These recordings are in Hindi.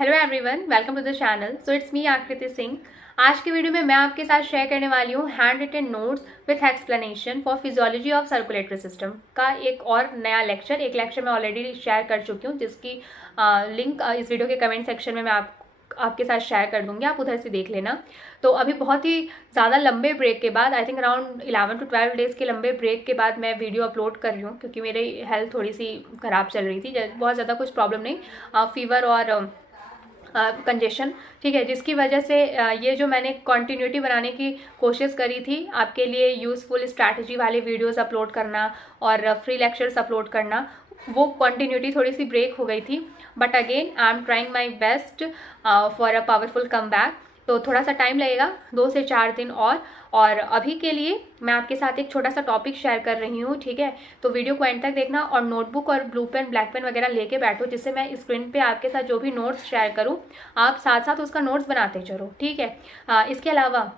Hello everyone, welcome to the channel. So it's me Aakriti Singh. आज की वीडियो में मैं आपके साथ शेयर करने वाली हूँ handwritten notes with explanation for physiology of circulatory system का एक और नया लेक्चर। एक लेक्चर मैं ऑलरेडी शेयर कर चुकी हूँ जिसकी लिंक इस वीडियो के कमेंट सेक्शन में मैं आपके साथ शेयर कर दूंगी, आप उधर से देख लेना। तो अभी बहुत ही ज़्यादा लंबे ब्रेक के बाद, I think around 11 to 12 days के लंबे ब्रेक के बाद मैं वीडियो अपलोड कर रही हूँ, क्योंकि मेरी हेल्थ थोड़ी सी ख़राब चल रही थी। बहुत ज़्यादा कुछ प्रॉब्लम नहीं, फीवर और कंजेशन, ठीक है, जिसकी वजह से ये जो मैंने कंटिन्यूटी बनाने की कोशिश करी थी आपके लिए यूज़फुल स्ट्रैटेजी वाले वीडियोस अपलोड करना और फ्री लेक्चर्स अपलोड करना, वो कंटिन्यूटी थोड़ी सी ब्रेक हो गई थी। But again I am trying my best for a powerful come back. तो थोड़ा सा टाइम लगेगा, 2 से 4 दिन और अभी के लिए मैं आपके साथ एक छोटा सा टॉपिक शेयर कर रही हूँ, ठीक है। तो वीडियो को एंड तक देखना और नोटबुक और ब्लू पेन ब्लैक पेन वगैरह लेके बैठो, जिससे मैं स्क्रीन पे आपके साथ जो भी नोट्स शेयर करूँ आप साथ साथ उसका नोट्स बनाते चलो, ठीक है। इसके अलावा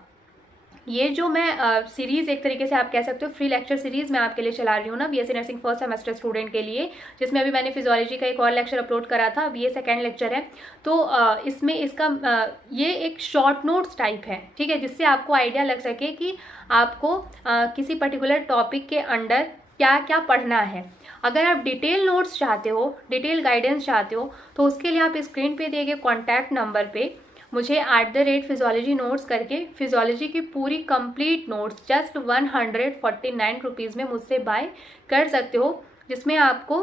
ये जो मैं सीरीज़ एक तरीके से आप कह सकते हो फ्री लेक्चर सीरीज़ मैं आपके लिए चला रही हूँ ना, BSc nursing first semester student के लिए, जिसमें अभी मैंने फिजियोलॉजी का एक और लेक्चर अपलोड करा था, अब ये सेकेंड लेक्चर है। तो इसमें इसका ये एक शॉर्ट नोट्स टाइप है, ठीक है, जिससे आपको आइडिया लग सके कि आपको किसी पर्टिकुलर टॉपिक के अंडर क्या क्या पढ़ना है। अगर आप डिटेल नोट्स चाहते हो, डिटेल गाइडेंस चाहते हो, तो उसके लिए आप स्क्रीन पे दिए गए कॉन्टैक्ट नंबर पे मुझे @फिजियोलॉजी नोट्स करके फिजियोलॉजी की पूरी कंप्लीट नोट्स जस्ट 149 रुपीज़ में मुझसे बाय कर सकते हो, जिसमें आपको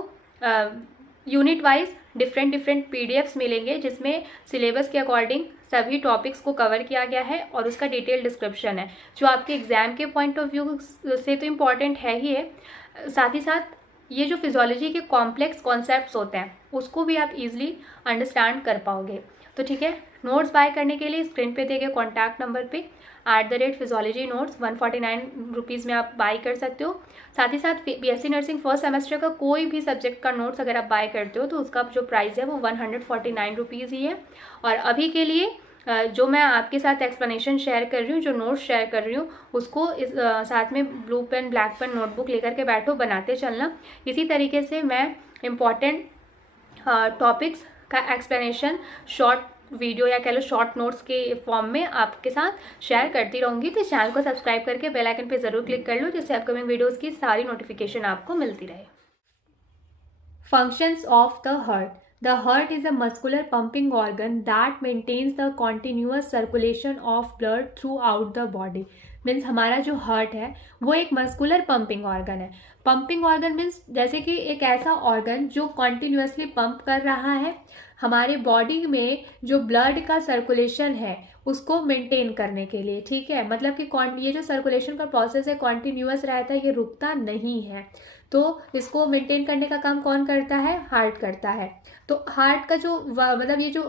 यूनिट वाइज डिफरेंट PDFs मिलेंगे, जिसमें सिलेबस के अकॉर्डिंग सभी टॉपिक्स को कवर किया गया है और उसका डिटेल डिस्क्रिप्शन है, जो आपके एग्जाम के पॉइंट ऑफ व्यू से तो इम्पॉर्टेंट है ही है, साथ ही साथ ये जो फिजियोलॉजी के कॉम्प्लेक्स कॉन्सेप्ट्स होते हैं उसको भी आप इजीली अंडरस्टैंड कर पाओगे। तो ठीक है, नोट्स बाय करने के लिए स्क्रीन पे दिए गए कॉन्टैक्ट नंबर पे @फिजियोलॉजी नोट्स 149 रुपीज़ में आप बाय कर सकते हो। साथ ही साथ बीएससी नर्सिंग फर्स्ट सेमेस्टर का कोई भी सब्जेक्ट का नोट्स अगर आप बाय करते हो तो उसका जो प्राइस है वो 149 रुपीज़ ही है। और अभी के लिए जो मैं आपके साथ एक्सप्लेनेशन शेयर कर रही हूँ, जो नोट्स शेयर कर रही हूँ, उसको साथ में blue pen black pen notebook लेकर के बैठो, बनाते चलना। इसी तरीके से मैं इम्पॉर्टेंट टॉपिक्स का एक्सप्लेनेशन शॉर्ट वीडियो या कह लो शॉर्ट नोट्स के फॉर्म में आपके साथ शेयर करती रहूँगी। तो चैनल को सब्सक्राइब करके बेल आइकन पे ज़रूर क्लिक कर लो, जिससे अपकमिंग वीडियोस की सारी नोटिफिकेशन आपको मिलती रहे। Functions of the heart. The heart is a muscular pumping organ that maintains the continuous circulation of blood throughout the body. Means हमारा जो हार्ट है वो एक मस्कुलर पंपिंग ऑर्गन है। पंपिंग ऑर्गन मीन्स जैसे कि एक ऐसा ऑर्गन जो कॉन्टिन्यूसली पंप कर रहा है हमारे बॉडी में जो ब्लड का सर्कुलेशन है उसको मेंटेन करने के लिए, ठीक है। मतलब कि ये जो सर्कुलेशन का प्रोसेस है कॉन्टिन्यूस रहता है, ये रुकता नहीं है। तो इसको मेंटेन करने का काम कौन करता है? हार्ट करता है। तो हार्ट का जो मतलब ये जो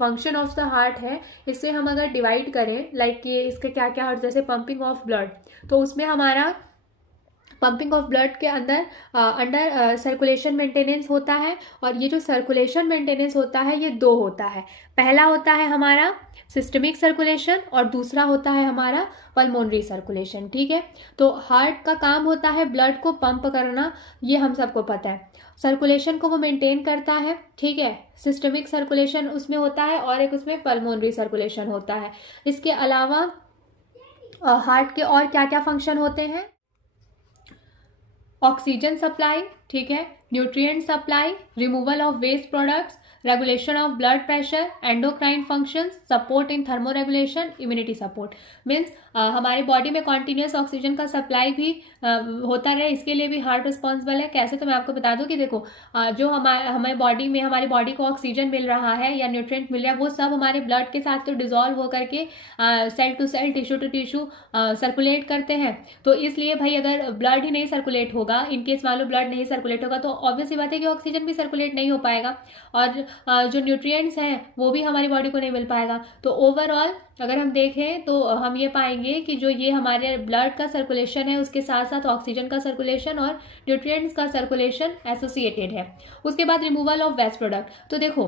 फंक्शन ऑफ द हार्ट है, इससे हम अगर डिवाइड करें लाइक ये इसके क्या क्या, जैसे पंपिंग ऑफ ब्लड, तो उसमें हमारा पंपिंग ऑफ ब्लड के अंडर सर्कुलेशन मेंटेनेंस होता है। और ये जो सर्कुलेशन मेंटेनेंस होता है ये 2 होता है। पहला होता है हमारा सिस्टमिक सर्कुलेशन और दूसरा होता है हमारा पल्मोनरी सर्कुलेशन, ठीक है। तो हार्ट का काम होता है ब्लड को पंप करना, ये हम सबको पता है। सर्कुलेशन को वो मेंटेन करता है, ठीक है। सिस्टमिक सर्कुलेशन उसमें होता है और एक उसमें पल्मोनरी सर्कुलेशन होता है। इसके अलावा हार्ट के और क्या क्या फंक्शन होते हैं? ऑक्सीजन सप्लाई, ठीक है, nutrient supply, removal of waste products, regulation of blood pressure, endocrine functions, support in thermoregulation, immunity support. Means हमारे बॉडी में कॉन्टिन्यूस ऑक्सीजन का सप्लाई भी होता रहे, इसके लिए भी हार्ट रिस्पॉन्सिबल है। कैसे? तो मैं आपको बता दूं कि देखो जो हमारे बॉडी में हमारी बॉडी को ऑक्सीजन मिल रहा है या न्यूट्रिएंट मिल रहा है वो सब हमारे ब्लड के साथ तो डिजॉल्व होकर के cell to cell, tissue to tissue circulate करते हैं। तो इसलिए भाई अगर ब्लड ही नहीं सर्कुलेट होगा, इनकेस मान लो ब्लड नहीं सर्कुलेट होगा, तो ऑब्वियस सी बात है कि ऑक्सीजन भी सर्कुलेट नहीं हो पाएगा और जो न्यूट्रिएंट्स हैं वो भी हमारी बॉडी को नहीं मिल पाएगा। तो ओवरऑल अगर हम देखें तो हम ये पाएंगे कि जो ये हमारे ब्लड का सर्कुलेशन है उसके साथ साथ ऑक्सीजन का सर्कुलेशन और न्यूट्रिएंट्स का सर्कुलेशन एसोसिएटेड है। उसके बाद रिमूवल ऑफ वेस्ट प्रोडक्ट। तो देखो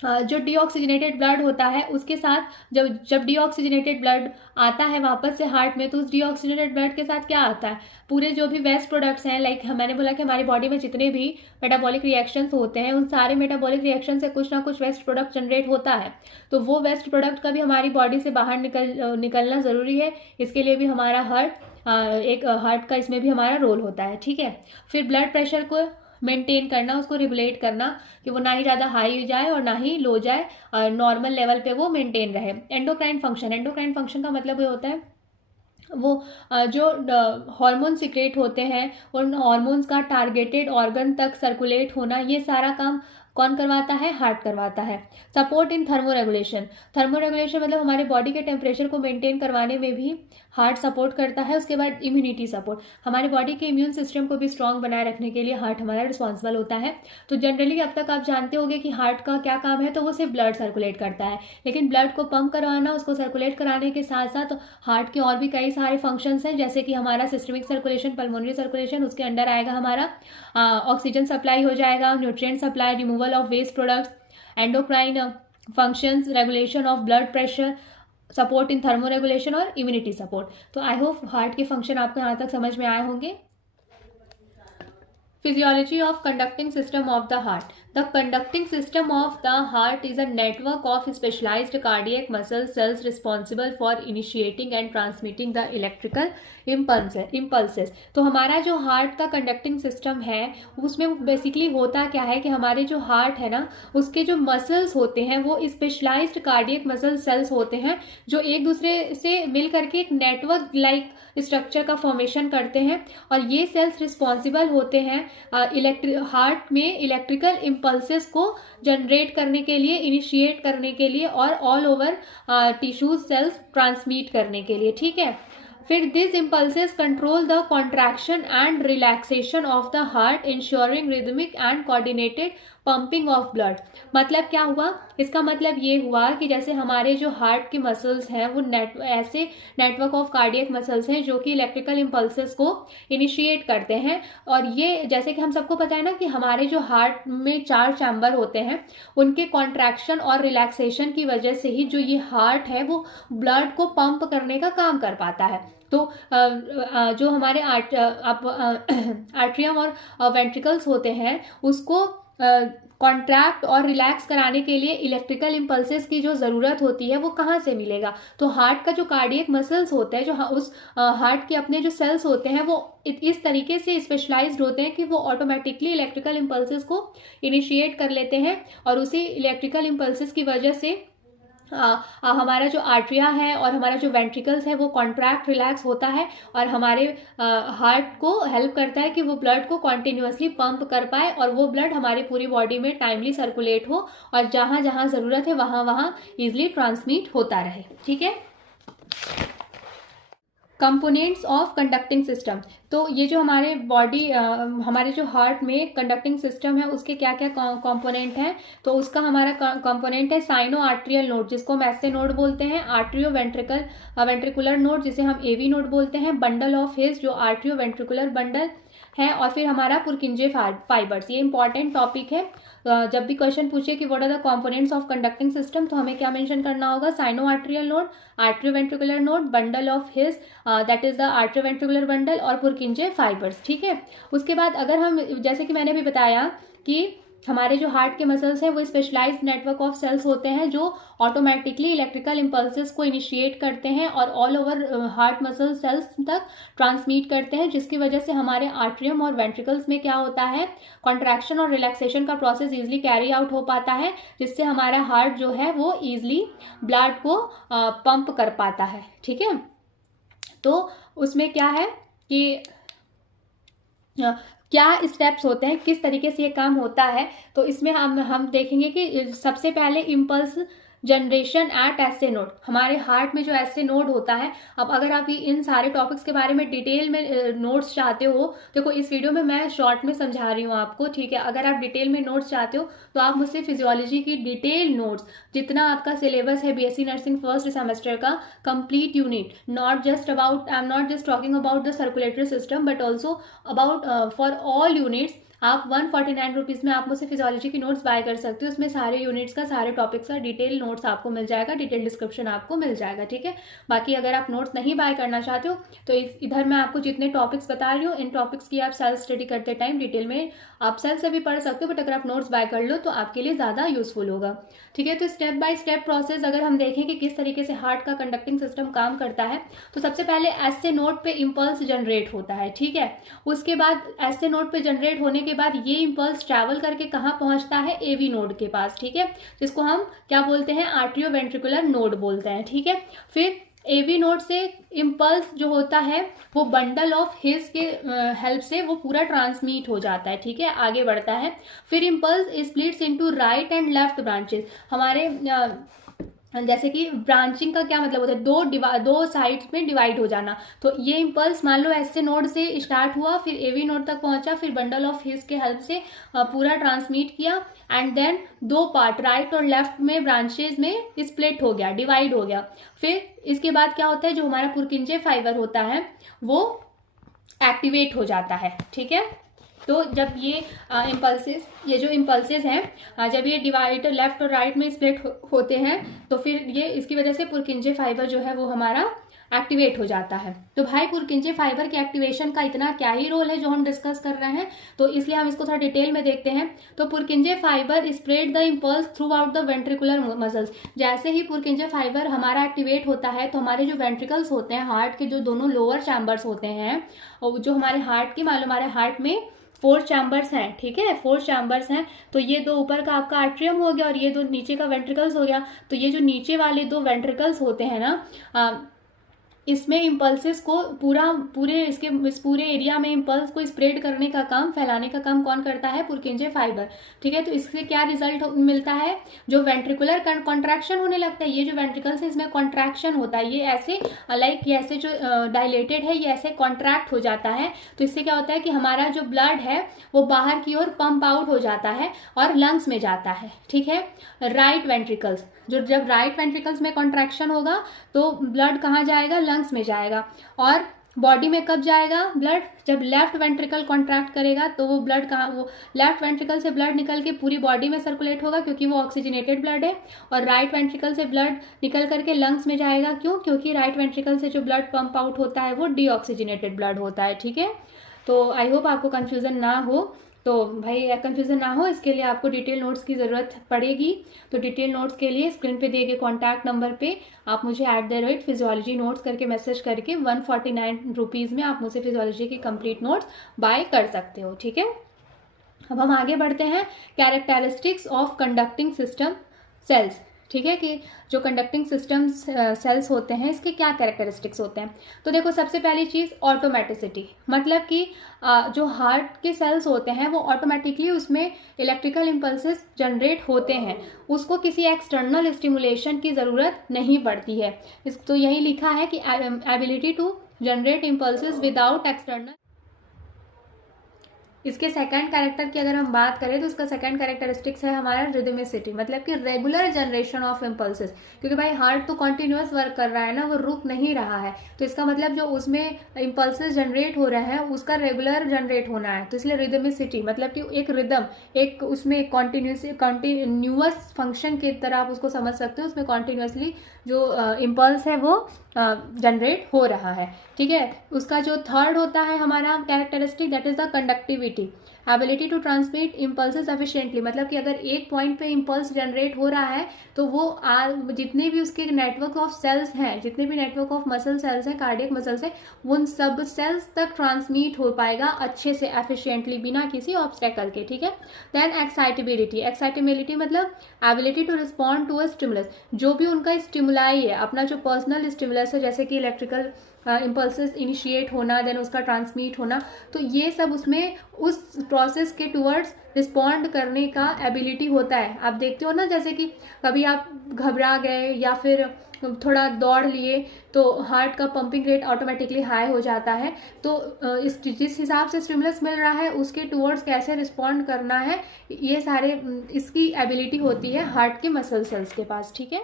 जो डीऑक्सीजनेटेड ब्लड होता है उसके साथ जब डीऑक्सीजनेटेड ब्लड आता है वापस से हार्ट में, तो उस डीऑक्सीजनेटेड ब्लड के साथ क्या आता है, पूरे जो भी वेस्ट प्रोडक्ट्स हैं, लाइक मैंने बोला कि हमारी बॉडी में जितने भी मेटाबॉलिक रिएक्शंस होते हैं उन सारे मेटाबॉलिक रिएक्शन से कुछ ना कुछ वेस्ट प्रोडक्ट जनरेट होता है। तो वो वेस्ट प्रोडक्ट का भी हमारी बॉडी से बाहर निकलना ज़रूरी है। इसके लिए भी हमारा हार्ट का इसमें भी हमारा रोल होता है। ठीक है, फिर ब्लड प्रेशर को मेंटेन करना, उसको रेगुलेट करना कि वो ना ही ज़्यादा हाई जाए और ना ही लो जाए, नॉर्मल लेवल पे वो मेंटेन रहे। एंडोक्राइन फंक्शन का मतलब ये होता है वो जो हार्मोन सिक्रेट होते हैं उन हार्मोन्स का टारगेटेड ऑर्गन तक सर्कुलेट होना, ये सारा काम कौन करवाता है, हार्ट करवाता है। सपोर्ट इन थर्मो रेगुलेशन मतलब हमारे बॉडी के टेम्परेचर को मेंटेन करवाने में भी हार्ट सपोर्ट करता है। उसके बाद इम्यूनिटी सपोर्ट, हमारे बॉडी के इम्यून सिस्टम को भी स्ट्रांग बनाए रखने के लिए हार्ट हमारा रिस्पॉन्सिबल होता है। तो जनरली अब तक आप जानते होंगे कि हार्ट का क्या काम है, तो वो सिर्फ ब्लड सर्कुलेट करता है, लेकिन ब्लड को पंप करवाना, उसको सर्कुलेट कराने के साथ साथ हार्ट के और भी कई सारे फंक्शंस हैं, जैसे कि हमारा सिस्टमिक सर्कुलेशन, पल्मोनरी सर्कुलेशन, उसके अंडर आएगा हमारा ऑक्सीजन सप्लाई हो जाएगा, nutrient supply, removal of waste products, endocrine functions, regulation of blood pressure, support in thermoregulation और इम्यूनिटी सपोर्ट। तो आई होप हार्ट के फंक्शन आपको यहाँ तक समझ में आए होंगे। Physiology of conducting system of the heart. The conducting system of the heart is a network of specialized cardiac muscle cells responsible for initiating and transmitting the electrical impulses. तो हमारा जो हार्ट का कंडक्टिंग सिस्टम है उसमें बेसिकली होता क्या है कि हमारे जो हार्ट है ना, उसके जो मसल्स होते हैं वो स्पेशलाइज्ड कार्डियक मसल सेल्स होते हैं, जो एक दूसरे से मिल करके एक नेटवर्क लाइक स्ट्रक्चर का फॉर्मेशन करते हैं। और ये सेल्स रिस्पॉन्सिबल होते हैं हार्ट में इलेक्ट्रिकल इम्पल्सेस को जनरेट करने के लिए, इनिशिएट करने के लिए और all over tissues cells transmit करने के लिए। ठीक है, फिर this impulses control the contraction and relaxation of the heart, ensuring rhythmic and coordinated pumping of blood. मतलब क्या हुआ, इसका मतलब ये हुआ कि जैसे हमारे जो हार्ट के मसल्स हैं वो ऐसे नेटवर्क ऑफ कार्डियक मसल्स हैं जो कि इलेक्ट्रिकल इम्पल्सेस को इनिशिएट करते हैं। और ये जैसे कि हम सबको पता है ना कि हमारे जो हार्ट में 4 चैम्बर होते हैं, उनके कॉन्ट्रैक्शन और रिलैक्सेशन की वजह से ही जो ये हार्ट है वो ब्लड को पंप करने का काम कर पाता है। तो जो हमारे आर्ट्रियम और वेंट्रिकल्स होते हैं उसको कॉन्ट्रैक्ट और रिलैक्स कराने के लिए इलेक्ट्रिकल इम्पल्सेस की जो ज़रूरत होती है वो कहाँ से मिलेगा। तो हार्ट का जो कार्डियक मसल्स होते हैं, जो उस हार्ट के अपने जो सेल्स होते हैं वो इस तरीके से स्पेशलाइज्ड होते हैं कि वो ऑटोमेटिकली इलेक्ट्रिकल इम्पल्सेस को इनिशिएट कर लेते हैं। और उसी इलेक्ट्रिकल इम्पल्सेस की वजह से हमारा जो आर्ट्रिया है और हमारा जो वेंट्रिकल्स है वो कॉन्ट्रैक्ट रिलैक्स होता है और हमारे हार्ट को हेल्प करता है कि वो ब्लड को कॉन्टिन्यूसली पंप कर पाए और वो ब्लड हमारी पूरी बॉडी में टाइमली सर्कुलेट हो और जहाँ जहाँ ज़रूरत है वहाँ वहाँ ईजिली ट्रांसमिट होता रहे। ठीक है, कंपोनेंट्स ऑफ कंडक्टिंग सिस्टम। तो ये जो हमारे हमारे जो हार्ट में कंडक्टिंग सिस्टम है उसके क्या क्या कंपोनेंट हैं, तो उसका हमारा कंपोनेंट है साइनो आर्ट्रियल नोड, जिसको हम ऐसे नोड बोलते हैं, आर्ट्रियो वेंट्रिकुलर नोड जिसे हम एवी नोड बोलते हैं, बंडल ऑफ हिस जो आर्ट्रियो वेंट्रिकुलर बंडल है, और फिर हमारा पुरकिंजे फाइबर्स। ये इंपॉर्टेंट टॉपिक है, जब भी क्वेश्चन पूछे कि what are the components of conducting system तो हमें क्या मेंशन करना होगा, sino atrial node, atrioventricular node, bundle of His that is the atrioventricular bundle और पुरकिंजे फाइबर्स। ठीक है, उसके बाद अगर हम जैसे कि मैंने भी बताया कि हमारे जो हार्ट के मसल्स हैं वो स्पेशलाइज्ड नेटवर्क ऑफ सेल्स होते हैं जो ऑटोमेटिकली इलेक्ट्रिकल इम्पल्सेस को इनिशिएट करते हैं और all over heart muscle cells तक ट्रांसमिट करते हैं, जिसकी वजह से हमारे आर्ट्रियम और वेंट्रिकल्स में क्या होता है, कॉन्ट्रैक्शन और रिलैक्सेशन का प्रोसेस ईजिली कैरी आउट हो पाता है, जिससे हमारा हार्ट जो है वो ईजिली ब्लड को पंप कर पाता है। ठीक है, तो उसमें क्या है कि क्या स्टेप्स होते हैं, किस तरीके से ये काम होता है। तो इसमें हम देखेंगे कि सबसे पहले impulse generation at essay node, हमारे हार्ट में जो एसे नोड होता है। अब अगर आप इन सारे टॉपिक्स के बारे में डिटेल में नोट्स चाहते हो, देखो इस वीडियो में मैं शॉर्ट में समझा रही हूँ आपको, ठीक है। अगर आप डिटेल में नोट्स चाहते हो तो आप मुझसे फिजियोलॉजी की डिटेल नोट्स, जितना आपका सिलेबस है बीएससी नर्सिंग फर्स्ट सेमेस्टर का complete unit, not just about, I am not just talking about the circulatory system but also about for all units, आप 149 रुपीज़ में आप मुझसे फिजियोलॉजी की नोट्स बाय कर सकते हो। उसमें सारे यूनिट्स का, सारे टॉपिक्स का डिटेल नोट्स आपको मिल जाएगा, डिटेल डिस्क्रिप्शन आपको मिल जाएगा, ठीक है। बाकी अगर आप नोट्स नहीं बाय करना चाहते हो तो इधर मैं आपको जितने टॉपिक्स बता रही हूँ, इन टॉपिक्स की आप सेल्फ स्टडी करते टाइम डिटेल में आप सेल्फ से भी पढ़ सकते हो, बट अगर आप नोट्स बाय कर लो तो आपके लिए ज़्यादा यूजफुल होगा, ठीक है। तो स्टेप बाय स्टेप प्रोसेस अगर हम देखें कि किस तरीके से हार्ट का कंडक्टिंग सिस्टम काम करता है, तो सबसे पहले एसए नोड पे इम्पल्स जनरेट होता है, ठीक है। उसके बाद एसए नोड पे जनरेट होने के बाद ये इम्पल्स ट्रैवल करके कहाँ पहुंचता है, एवी नोड के पास, ठीक है, जिसको हम क्या बोलते हैं, आर्टियोवेंट्रिकुलर नोड बोलते हैं, ठीक है। फिर एवी नोड से इम्पल्स जो होता है वो बंडल ऑफ हिज के हेल्प से वो पूरा ट्रांसमिट हो जाता है, ठीक है, आगे बढ़ता है। फिर impulse splits into right and left branches. हमारे जैसे कि ब्रांचिंग का क्या मतलब होता है, दो साइड्स में डिवाइड हो जाना। तो ये इम्पल्स मान लो ऐसे नोड से स्टार्ट हुआ, फिर एवी नोड तक पहुंचा, फिर बंडल ऑफ हिज के हेल्प से पूरा ट्रांसमिट किया, एंड देन दो पार्ट राइट और लेफ्ट में ब्रांचेज में स्प्लिट हो गया, डिवाइड हो गया। फिर इसके बाद क्या होता है, जो हमारा पुरकिंजे फाइबर होता है वो एक्टिवेट हो जाता है, ठीक है। तो जब ये इम्पल्सेस, ये जो इम्पल्सेस हैं जब ये डिवाइड लेफ्ट और राइट में स्प्लिट होते हैं तो फिर ये इसकी वजह से पुरकिंजे फाइबर जो है वो हमारा एक्टिवेट हो जाता है। तो भाई पुरकिंजे फाइबर के एक्टिवेशन का इतना क्या ही रोल है जो हम डिस्कस कर रहे हैं, तो इसलिए हम इसको थोड़ा डिटेल में देखते हैं। तो पुरकिंजे fibre spread the impulse through out the ventricular muscles. जैसे ही पुरकिंजे फाइबर हमारा एक्टिवेट होता है तो हमारे जो वेंट्रिकल्स होते हैं, हार्ट के जो दोनों लोअर चैम्बर्स होते हैं, और जो हमारे हार्ट के, मान लो हमारे हार्ट में 4 चैम्बर्स हैं, ठीक है, 4 चैम्बर्स हैं। तो ये दो ऊपर का आपका आर्ट्रियम हो गया और ये दो नीचे का वेंट्रिकल्स हो गया। तो ये जो नीचे वाले दो वेंट्रिकल्स होते हैं ना, इसमें इम्पल्सेस को इस पूरे एरिया में इम्पल्स को स्प्रेड करने का काम, फैलाने का काम कौन करता है, पुरकिंजे फाइबर, ठीक है। तो इससे क्या रिजल्ट मिलता है, जो वेंट्रिकुलर कॉन्ट्रैक्शन होने लगता है, ये जो वेंट्रिकल्स है इसमें कॉन्ट्रैक्शन होता है, ये ऐसे लाइक ये ऐसे जो डायलेटेड है ये ऐसे कॉन्ट्रैक्ट हो जाता है। तो इससे क्या होता है कि हमारा जो ब्लड है वो बाहर की ओर पंप आउट हो जाता है और लंग्स में जाता है, ठीक है। राइट वेंट्रिकल्स, जब राइट वेंट्रिकल्स में कॉन्ट्रैक्शन होगा तो ब्लड कहाँ जाएगा, लंग्स में जाएगा। और बॉडी में कब जाएगा ब्लड, जब लेफ्ट वेंट्रिकल कॉन्ट्रैक्ट करेगा तो वो ब्लड कहाँ, वो लेफ्ट वेंट्रिकल से ब्लड निकल के पूरी बॉडी में सर्कुलेट होगा क्योंकि वो ऑक्सीजनेटेड ब्लड है। और राइट वेंट्रिकल से ब्लड निकल करके लंग्स में जाएगा, क्यों, क्योंकि राइट वेंट्रिकल से जो ब्लड पंप आउट होता है वो डीऑक्सीजनेटेड ब्लड होता है, ठीक है। तो आई होप आपको कन्फ्यूज़न ना हो। तो भाई कन्फ्यूज़न ना हो इसके लिए आपको डिटेल नोट्स की ज़रूरत पड़ेगी। तो डिटेल नोट्स के लिए स्क्रीन पे दिए गए कॉन्टैक्ट नंबर पे आप मुझे @फिजियोलॉजी नोट्स करके मैसेज करके 149 रुपीज़ में आप मुझसे फिजियोलॉजी की कंप्लीट नोट्स बाय कर सकते हो, ठीक है। अब हम आगे बढ़ते हैं, characteristics of conducting system sales, ठीक है, कि जो कंडक्टिंग सिस्टम सेल्स होते हैं इसके क्या कैरेक्टरिस्टिक्स होते हैं। तो देखो सबसे पहली चीज़ ऑटोमेटिसिटी, मतलब कि जो हार्ट के सेल्स होते हैं वो ऑटोमेटिकली उसमें इलेक्ट्रिकल इम्पल्सेस जनरेट होते हैं, उसको किसी एक्सटर्नल स्टिमुलेशन की ज़रूरत नहीं पड़ती है। तो यही लिखा है कि ability to generate impulses without external. इसके सेकंड कैरेक्टर की अगर हम बात करें तो इसका सेकंड कैरेक्टरिस्टिक्स है हमारा रिदमिसिटी, मतलब कि रेगुलर जनरेशन ऑफ इम्पल्सेस, क्योंकि भाई हार्ट तो कॉन्टिन्यूस वर्क कर रहा है ना, वो रुक नहीं रहा है। तो इसका मतलब जो उसमें इम्पल्सेस जनरेट हो रहे हैं उसका रेगुलर जनरेट होना है, तो इसलिए रिदमिसिटी मतलब कि एक रिदम, एक उसमें कॉन्टिन्यूस फंक्शन की तरह आप उसको समझ सकते हो, उसमें कॉन्टिन्यूसली जो इम्पल्स है वो जनरेट हो रहा है, ठीक है। उसका जो थर्ड होता है हमारा characteristic, that is the conductivity, ability to transmit impulses efficiently, मतलब कि अगर एक पॉइंट पे इम्पल्स जनरेट हो रहा है तो वो जितने भी उसके नेटवर्क ऑफ सेल्स हैं, जितने भी नेटवर्क ऑफ मसल सेल्स हैं, कार्डियक मसल्स हैं, उन सब सेल्स तक ट्रांसमिट हो पाएगा अच्छे से, एफिशिएंटली, बिना किसी ऑब्स्टेकल के, ठीक है। देन एक्साइटेबिलिटी, एक्साइटेबिलिटी मतलब ability to respond to a stimulus, जो भी उनका स्टिमुलाई है, अपना जो पर्सनल स्टिमुलस है, जैसे कि इलेक्ट्रिकल इम्पल्सेस इनिशिएट होना, देन उसका ट्रांसमिट होना, तो ये सब उसमें उस प्रोसेस के टुवर्ड्स रिस्पॉन्ड करने का एबिलिटी होता है। आप देखते हो ना, जैसे कि कभी आप घबरा गए या फिर थोड़ा दौड़ लिए तो हार्ट का पंपिंग रेट ऑटोमेटिकली हाई हो जाता है, तो जिस हिसाब से स्टिमुलस मिल रहा है उसके टुवर्ड्स कैसे रिस्पॉन्ड करना है, ये सारे इसकी एबिलिटी होती है हार्ट के मसल सेल्स के पास, ठीक है।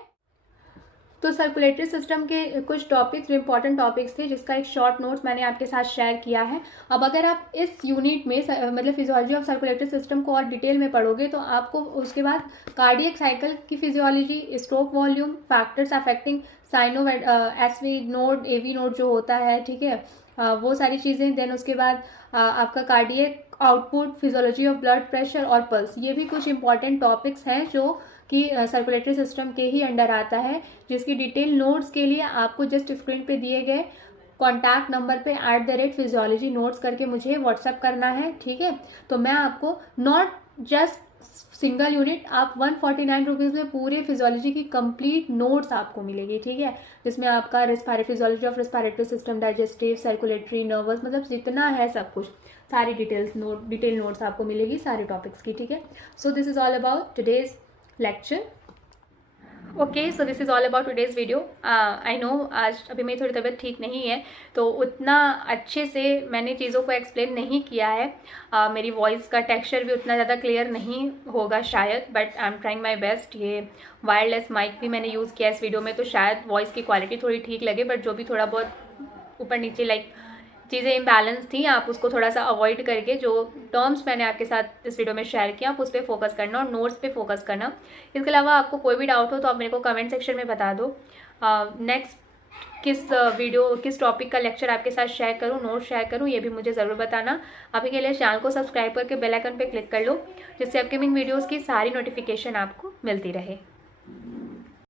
तो सर्कुलेटरी सिस्टम के कुछ टॉपिक्स, इंपॉर्टेंट टॉपिक्स थे, जिसका एक शॉर्ट नोट्स मैंने आपके साथ शेयर किया है। अब अगर आप इस यूनिट में मतलब फिजियोलॉजी ऑफ सर्कुलेटरी सिस्टम को और डिटेल में पढ़ोगे तो आपको उसके बाद कार्डियक साइकिल की physiology, stroke volume, factors affecting sino SV node, AV node जो होता है, ठीक है, वो सारी चीज़ें। देन उसके बाद आपका cardiac output, physiology of blood pressure और पल्स, ये भी कुछ इंपॉर्टेंट टॉपिक्स हैं जो कि सर्कुलेटरी सिस्टम के ही अंडर आता है, जिसकी डिटेल नोट्स के लिए आपको जस्ट स्क्रीन पे दिए गए कॉन्टैक्ट नंबर पे @physiology नोट्स करके मुझे व्हाट्सअप करना है, ठीक है। तो मैं आपको नॉट जस्ट सिंगल यूनिट, आप 149 रुपीज़ में पूरे फिजियोलॉजी की कंप्लीट नोट्स आपको मिलेगी, ठीक है, जिसमें आपका physiology of respiratory system, digestive, circulatory, nervous, मतलब जितना है सब कुछ, सारी डिटेल नोट्स आपको मिलेगी सारे टॉपिक्स की, ठीक है। So this is all about today's lecture. Okay, so this is all about today's video. I know आज अभी मेरी थोड़ी तबीयत ठीक नहीं है, तो उतना अच्छे से मैंने चीज़ों को एक्सप्लेन नहीं किया है। मेरी वॉइस का टेक्सचर भी उतना ज़्यादा क्लियर नहीं होगा शायद, but I am trying my best. ये वायरलेस माइक भी मैंने यूज़ किया इस वीडियो में, तो शायद वॉइस की क्वालिटी थोड़ी ठीक लगे, बट जो भी थोड़ा बहुत ऊपर नीचे चीज़ें इम्बैलेंस थी, आप उसको थोड़ा सा अवॉइड करके जो टर्म्स मैंने आपके साथ इस वीडियो में शेयर किया, आप उस पर फोकस करना और नोट्स पे फोकस करना। इसके अलावा आपको कोई भी डाउट हो तो आप मेरे को कमेंट सेक्शन में बता दो। नेक्स्ट किस टॉपिक का लेक्चर आपके साथ शेयर करूं, नोट शेयर करूं, ये भी मुझे ज़रूर बताना। अभी के लिए चैनल को सब्सक्राइब करके बेल आइकन पे क्लिक कर लो, जिससे अपकमिंग वीडियोज़ की सारी नोटिफिकेशन आपको मिलती रहे।